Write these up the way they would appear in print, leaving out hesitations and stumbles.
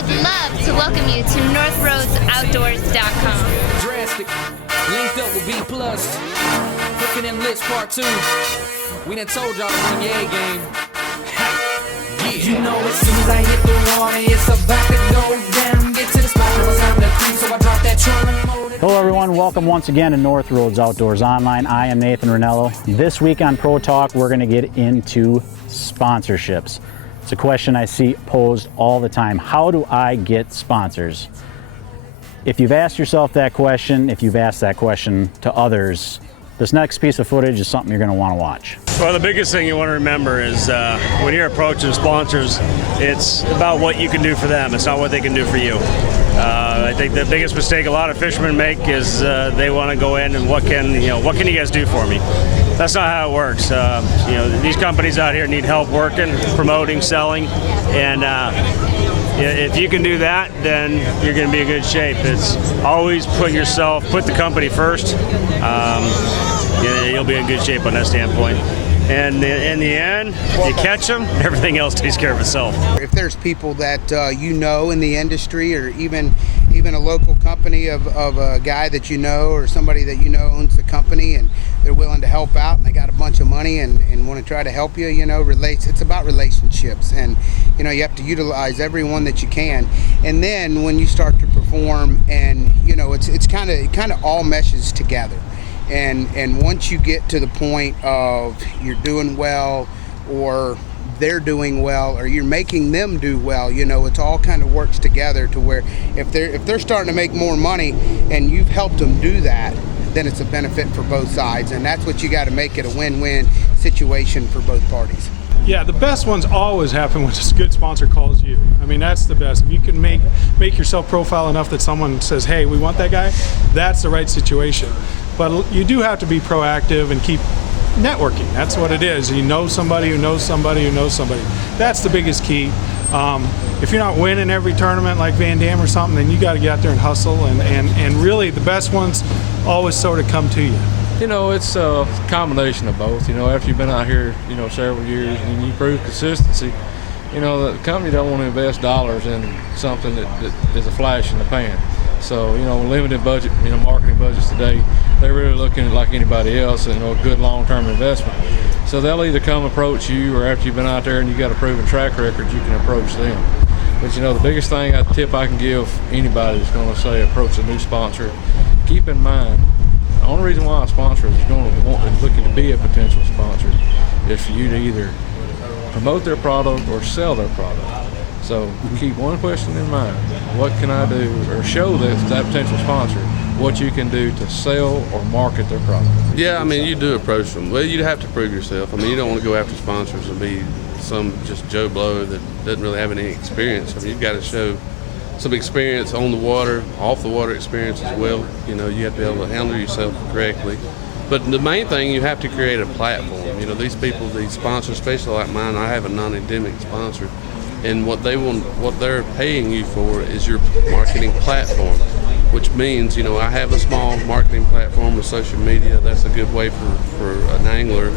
would love to welcome you to NorthRoadsOutdoors.com. Drastic, linked up with B+. Cooking them lists part 2. We done told y'all to bring your A game. Yeah. You know as soon as I hit the water, it's about to go down. Get to the spot, it was time to creep, so I dropped that trolling mode. Hello everyone, welcome once again to North Roads Outdoors Online. I am Nathan Ranallo. This week on Pro Talk, we're going to get into sponsorships. It's a question I see posed all the time. How do I get sponsors? If you've asked yourself that question, if you've asked that question to others, this next piece of footage is something you're going to want to watch. Well, the biggest thing you want to remember is when you're approaching sponsors, it's about what you can do for them. It's not what they can do for you. I think the biggest mistake a lot of fishermen make is they want to go in and what can you guys do for me? That's not how it works. These companies out here need help working, promoting, selling, and if you can do that, then you're going to be in good shape. It's always put the company first. You'll be in good shape on that standpoint. And in the end, you catch them, everything else takes care of itself. If there's people that you know in the industry, or even a local company of a guy that you know, or somebody that you know owns the company, and they're willing to help out, and they got a bunch of money and want to try to help you, it's about relationships, and you have to utilize everyone that you can. And then when you start to perform, and it's kind of all meshes together. And once you get to the point of you're doing well, or they're doing well, or you're making them do well, it's all kind of works together to where if they're starting to make more money and you've helped them do that, then it's a benefit for both sides. And that's what you got to make it a win-win situation for both parties. Yeah, the best ones always happen when a good sponsor calls you. I mean, that's the best. If you can make yourself profile enough that someone says, hey, we want that guy, that's the right situation. But you do have to be proactive and keep networking. That's what it is. You know somebody who knows somebody who knows somebody. That's the biggest key. If you're not winning every tournament like Van Dam or something, then you got to get out there and hustle. And really, the best ones always sort of come to you. It's a combination of both. After you've been out here, several years and you prove consistency, the company don't want to invest dollars in something that is a flash in the pan. So, limited budget, marketing budgets today, they're really looking at like anybody else, a good long-term investment. So they'll either come approach you, or after you've been out there and you got a proven track record, you can approach them. But the biggest tip I can give anybody that's going to say approach a new sponsor, keep in mind, the only reason why a sponsor is looking to be a potential sponsor is for you to either promote their product or sell their product. So keep one question in mind: what can I do, or show that potential sponsor what you can do to sell or market their product? Yeah, you do approach them. Well, you have to prove yourself. You don't want to go after sponsors and be some just Joe Blow that doesn't really have any experience. You've got to show some experience on the water, off the water experience as well. You have to be able to handle yourself correctly. But the main thing, you have to create a platform. These people, these sponsors, especially like mine, I have a non-endemic sponsor. And what they're paying you for is your marketing platform, which means, I have a small marketing platform with social media. That's a good way for an angler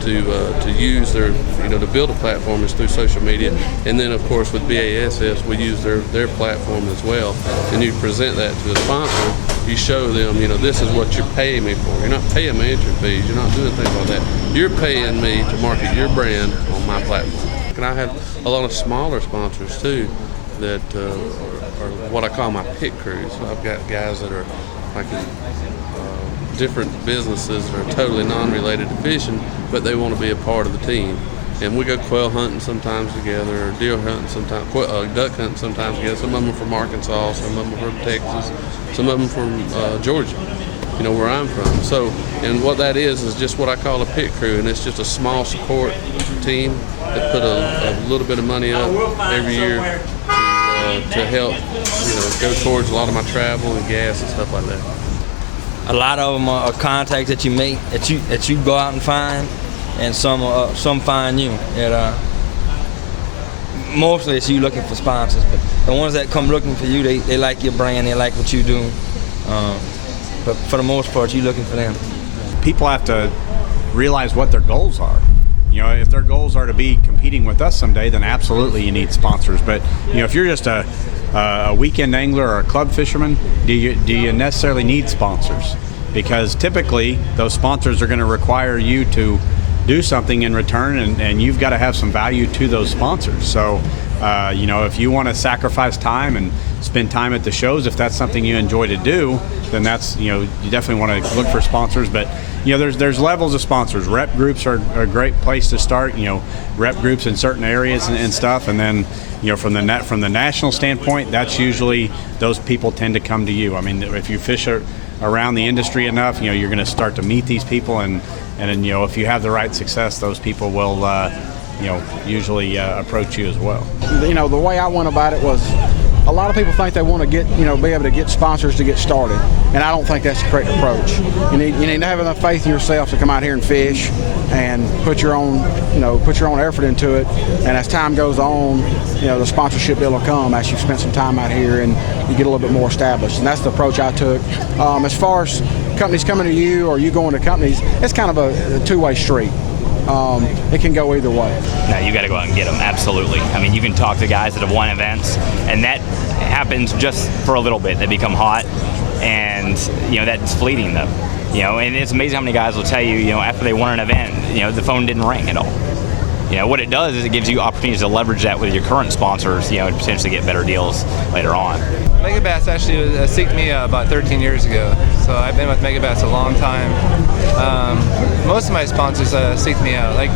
to use their, to build a platform is through social media. And then, of course, with BASS, we use their platform as well. And you present that to the sponsor. You show them, this is what you're paying me for. You're not paying me entry fees. You're not doing things like that. You're paying me to market your brand on my platform. And I have a lot of smaller sponsors too that are what I call my pit crews. So I've got guys that are like in different businesses that are totally non-related to fishing, but they want to be a part of the team. And we go quail hunting sometimes together, or deer hunting sometimes, duck hunting sometimes together. Some of them are from Arkansas, some of them are from Texas, some of them from Georgia, where I'm from. So, and what that is just what I call a pit crew, and it's just a small support team that put a little bit of money up every year to help, go towards a lot of my travel and gas and stuff like that. A lot of them are contacts that you make, that you go out and find, and some find you. Mostly it's you looking for sponsors, but the ones that come looking for you, they like your brand, they like what you do. But for the most part, you're looking for them. People have to realize what their goals are. You know, if their goals are to be competing with us someday, then absolutely you need sponsors. But you know, if you're just a weekend angler or a club fisherman, do you necessarily need sponsors? Because typically those sponsors are going to require you to do something in return, and you've got to have some value to those sponsors. So you know, if you want to sacrifice time and spend time at the shows, if that's something you enjoy to do, then that's, you know, you definitely want to look for sponsors. But you know, there's levels of sponsors. Rep groups are a great place to start. You know, rep groups in certain areas and stuff, and then, you know, from the national standpoint, that's usually those people tend to come to you. I mean, if you fish around the industry enough, you know, you're going to start to meet these people, and then, you know, if you have the right success, those people will you know, usually approach you as well. You know, the way I went about it was, a lot of people think they want to get, you know, be able to get sponsors to get started, and I don't think that's the correct approach. You need to have enough faith in yourself to come out here and fish, and put your own effort into it. And as time goes on, you know, the sponsorship bill will come as you've spent some time out here and you get a little bit more established. And that's the approach I took. As far as companies coming to you or you going to companies, it's kind of a two-way street. It can go either way. No, you got to go out and get them, absolutely. I mean, you can talk to guys that have won events, and that happens just for a little bit. They become hot, and, you know, that's fleeting, though. You know, and it's amazing how many guys will tell you, you know, after they won an event, you know, the phone didn't ring at all. You know, what it does is it gives you opportunities to leverage that with your current sponsors, you know, and potentially get better deals later on. Megabass actually seeked me about 13 years ago, so I've been with Megabass a long time. Most of my sponsors seeked me out. Like,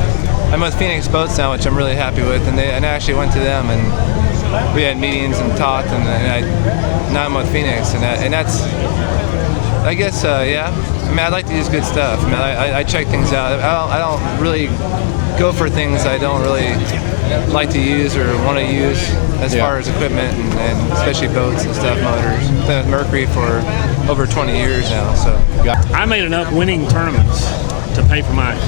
I'm with Phoenix Boats now, which I'm really happy with, and I actually went to them and we had meetings and talked, and now I'm with Phoenix, and that's, I guess, yeah. I mean, I like to use good stuff. I mean, I check things out. I don't really go for things I don't really like to use or want to use as far as equipment and especially boats and stuff, motors. I've been with Mercury for over 20 years now. So I made enough winning tournaments to pay for mine.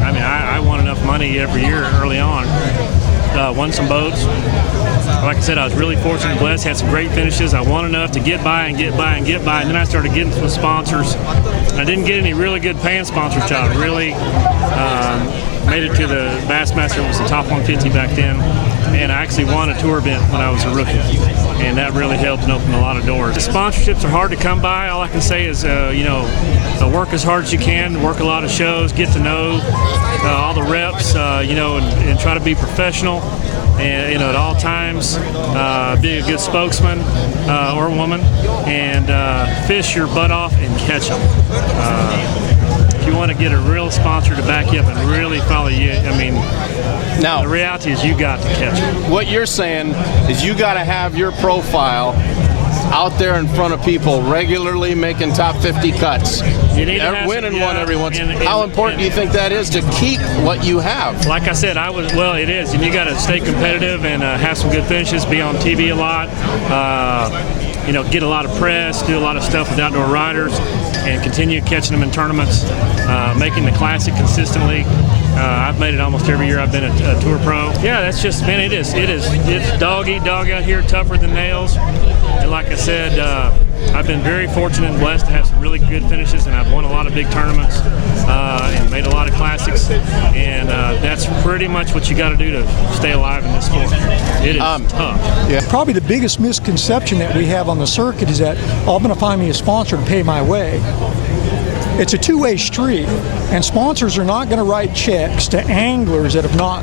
I mean, I won enough money every year early on. Won some boats. Like I said, I was really fortunate and blessed, had some great finishes. I won enough to get by and get by and get by, and then I started getting some sponsors. I didn't get any really good paying sponsors, Chad. Really made it to the Bassmaster. It was the top 150 back then, and I actually won a tour event when I was a rookie, and that really helped and opened a lot of doors. The sponsorships are hard to come by. All I can say is, you know, work as hard as you can, work a lot of shows, get to know all the reps, you know, and try to be professional. And, you know, at all times, be a good spokesman or woman, and fish your butt off and catch them. If you want to get a real sponsor to back you up and really follow you, I mean, now the reality is you got to catch them. What you're saying is you got to have your profile out there in front of people regularly, making top 50 cuts. You need to winning one every once. How important do you think that is to keep what you have? Like I said, well, it is, and you got to stay competitive and have some good finishes, be on TV a lot, you know, get a lot of press, do a lot of stuff with outdoor riders, and continue catching them in tournaments, making the classic consistently. I've made it almost every year I've been a tour pro. Yeah, that's just, man, it's dog eat dog out here, tougher than nails. And like I said, I've been very fortunate and blessed to have some really good finishes, and I've won a lot of big tournaments and made a lot of classics, and that's pretty much what you got to do to stay alive in this sport. It is tough. Yeah. Probably the biggest misconception that we have on the circuit is that, oh, I'm going to find me a sponsor to pay my way. It's a two-way street, and sponsors are not going to write checks to anglers that have not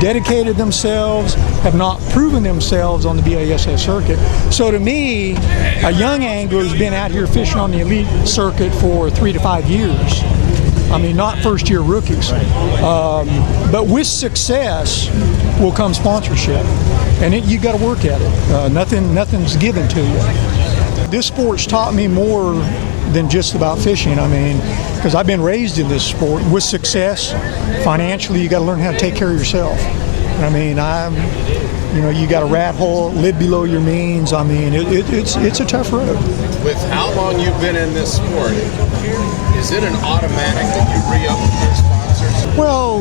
dedicated themselves, have not proven themselves on the BASS circuit. So to me, a young angler who's been out here fishing on the elite circuit for 3 to 5 years. I mean, not first-year rookies. But with success will come sponsorship, and you got to work at it. Nothing's given to you. This sport's taught me more than just about fishing. I mean, because I've been raised in this sport. With success, financially, you got to learn how to take care of yourself. I mean, you know, you got a rat hole, live below your means. I mean, it's a tough road. With how long you've been in this sport, is it an automatic that you re-up with your sponsors? Well,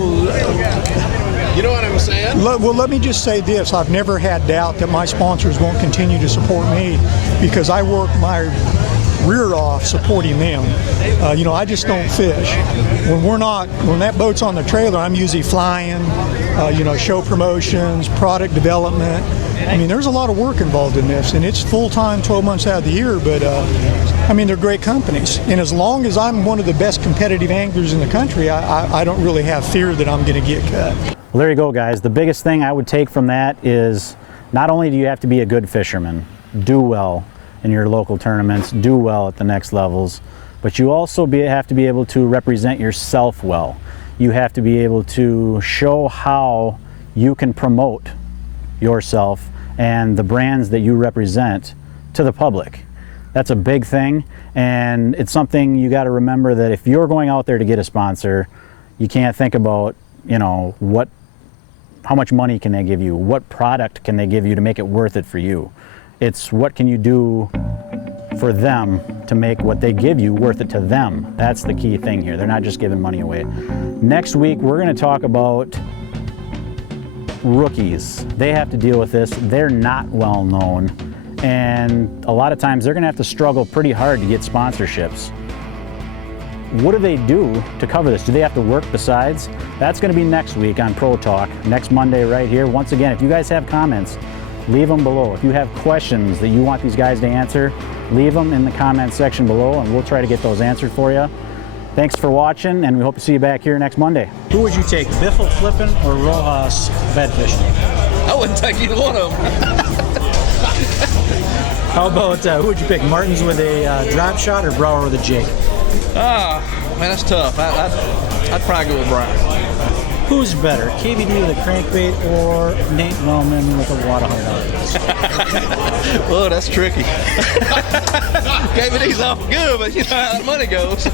you know what I'm saying? Well, let me just say this. I've never had doubt that my sponsors won't continue to support me, because I work my rear off supporting them. I just don't fish. When that boat's on the trailer, I'm usually flying, show promotions, product development. I mean, there's a lot of work involved in this, and it's full-time 12 months out of the year, but they're great companies. And as long as I'm one of the best competitive anglers in the country, I don't really have fear that I'm going to get cut. Well, there you go, guys. The biggest thing I would take from that is not only do you have to be a good fisherman, do well in your local tournaments, do well at the next levels, but you also have to be able to represent yourself well. You have to be able to show how you can promote yourself and the brands that you represent to the public. That's a big thing, and it's something you got to remember, that if you're going out there to get a sponsor, you can't think about, how much money can they give you? What product can they give you to make it worth it for you? It's what can you do for them to make what they give you worth it to them. That's the key thing here. They're not just giving money away. Next week, we're going to talk about rookies. They have to deal with this. They're not well known, and a lot of times they're going to have to struggle pretty hard to get sponsorships. What do they do to cover this? Do they have to work besides? That's going to be next week on Pro Talk, next Monday right here. Once again, if you guys have comments, leave them below. If you have questions that you want these guys to answer, leave them in the comment section below, and we'll try to get those answered for you. Thanks for watching, and we hope to see you back here next Monday. Who would you take, biffle flipping or Rojas bed fishing? I wouldn't take either one of them. How about, who would you pick, Martens with a drop shot or Brower with a jig? Man, that's tough. I'd probably go with Brent. Who's better, KVD with a crankbait or Nate Wellman with a wad of $100? Whoa, that's tricky. KVD's awful good, but you know how that money goes.